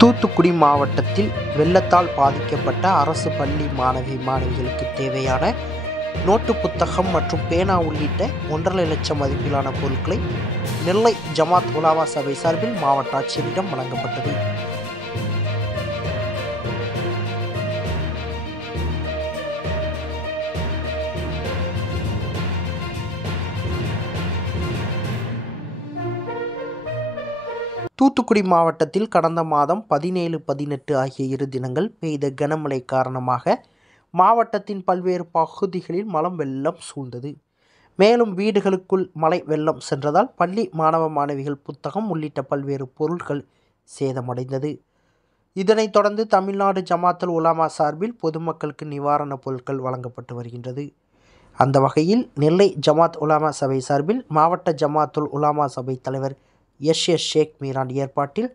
தூத்துக்குடி மாவட்டத்தில் வெள்ளத்தால் பாதிக்கப்பட்ட அரசு பள்ளி மாணவிகளுக்கு தேவையான நோட்டு புத்தகம் மற்றும் பேனா உள்ளிட்ட 1.5 லட்சம் மதிப்பிலான பொருட்களை நெல்லை ஜமாத் உலமா சபை சார்பில் மாவட்ட ஆட்சியரிடம் வழங்கப்பட்டது. தூத்துக்குடி மாவட்டத்தில் கடந்த மாதம் 17, 18 ஆகிய 2 தினங்கள் பெய்த கனமழை காரணமாக மாவட்டத்தின் பல்வேறு பகுதிகளில் மழை வெள்ளம் சூழ்ந்தது. மேலும் வீடுகளுக்குள் மழை வெள்ளம் சென்றதால் பள்ளி மாணவிகள் புத்தகம் உள்ளிட்ட பல்வேறு பொருட்கள் சேதமடைந்தது. இதனைத் தொடர்ந்து தமிழ்நாடு ஜமாத்துல் உலமா சார்பில் பொதுமக்களுக்கு நிவாரணப் பொருட்கள் வழங்கப்பட்டு வருகின்றது. அந்த வகையில் நெல்லை ஜமாத் உலமா சபை சார்பில் மாவட்ட ஜமாத்துல் உலமா சபை தலைவர் எஸ். ஷேக் மீரான் ஏற்பாட்டில்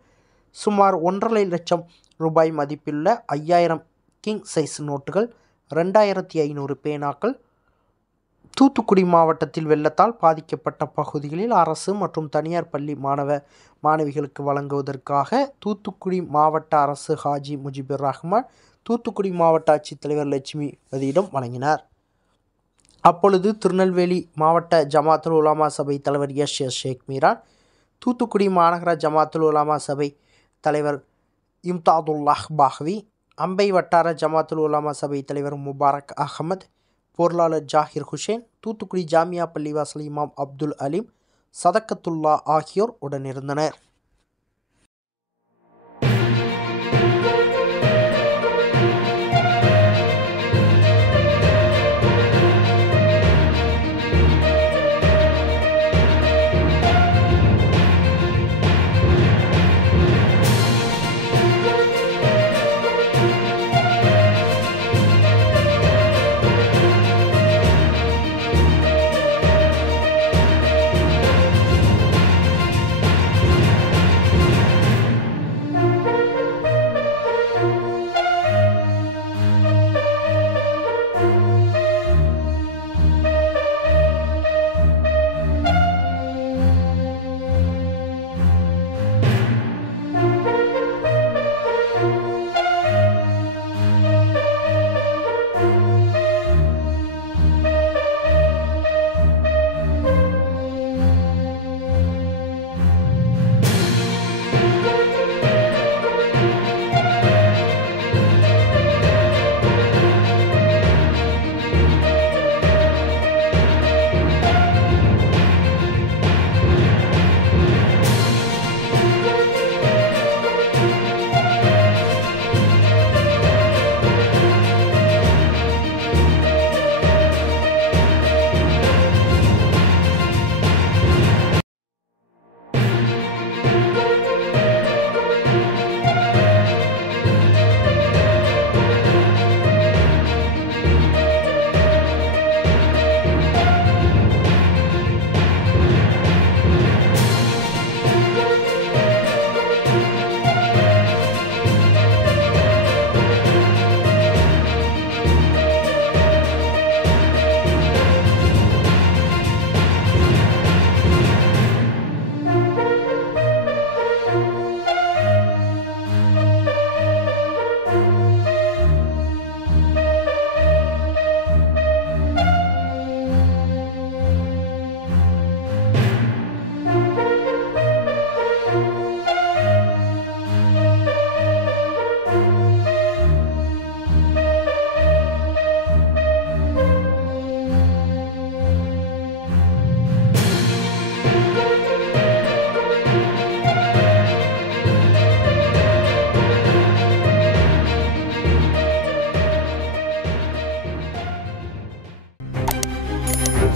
சுமார் 1.5 லட்சம் ரூபாய் மதிப்புள்ள 5000 கிங் சைஸ் நோட்டுகள், 2500 பேனாக்கள், தூத்துக்குடி மாவட்டத்தில் வெள்ளத்தால் பாதிக்கப்பட்ட பகுதிகளில் அரசு மற்றும் தனியார் பள்ளி மாணவிகளுக்கு வழங்குவதற்காக தூத்துக்குடி மாவட்ட அரசு ஹாஜி முஜிபுர் ரஹ்மான் தூத்துக்குடி மாவட்ட ஆட்சித்தலைவர் லட்சுமிபதியிடம் வழங்கினார். அப்பொழுது திருநெல்வேலி மாவட்ட ஜமாத்துல் உலமா சபை தலைவர் எஸ். ஷேக் மீரான், தூத்துக்குடி மாநகர ஜமாத்துல் உலமா சபை தலைவர் இம்தாதுல்லாஹ் பாஹ்வி, அம்பை வட்டார ஜமாத்துல் உலமா சபை தலைவர் முபாரக் அகமது, பொருளாளர் ஜாகிர் ஹுசேன், தூத்துக்குடி ஜாமியா பள்ளிவாசல் இமாம் அப்துல் அலீம், சதக்கத்துல்லா ஆகியோர் உடனிருந்தனர்.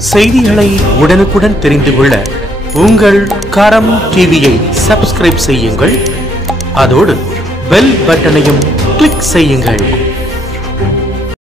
செய்திகளை உடனுக்குடன் தெரிந்து கொள்ள உங்கள் கரம் டிவியை சப்ஸ்கிரைப் செய்யுங்கள். அதோடு பெல் பட்டனையும் கிளிக் செய்யுங்கள்.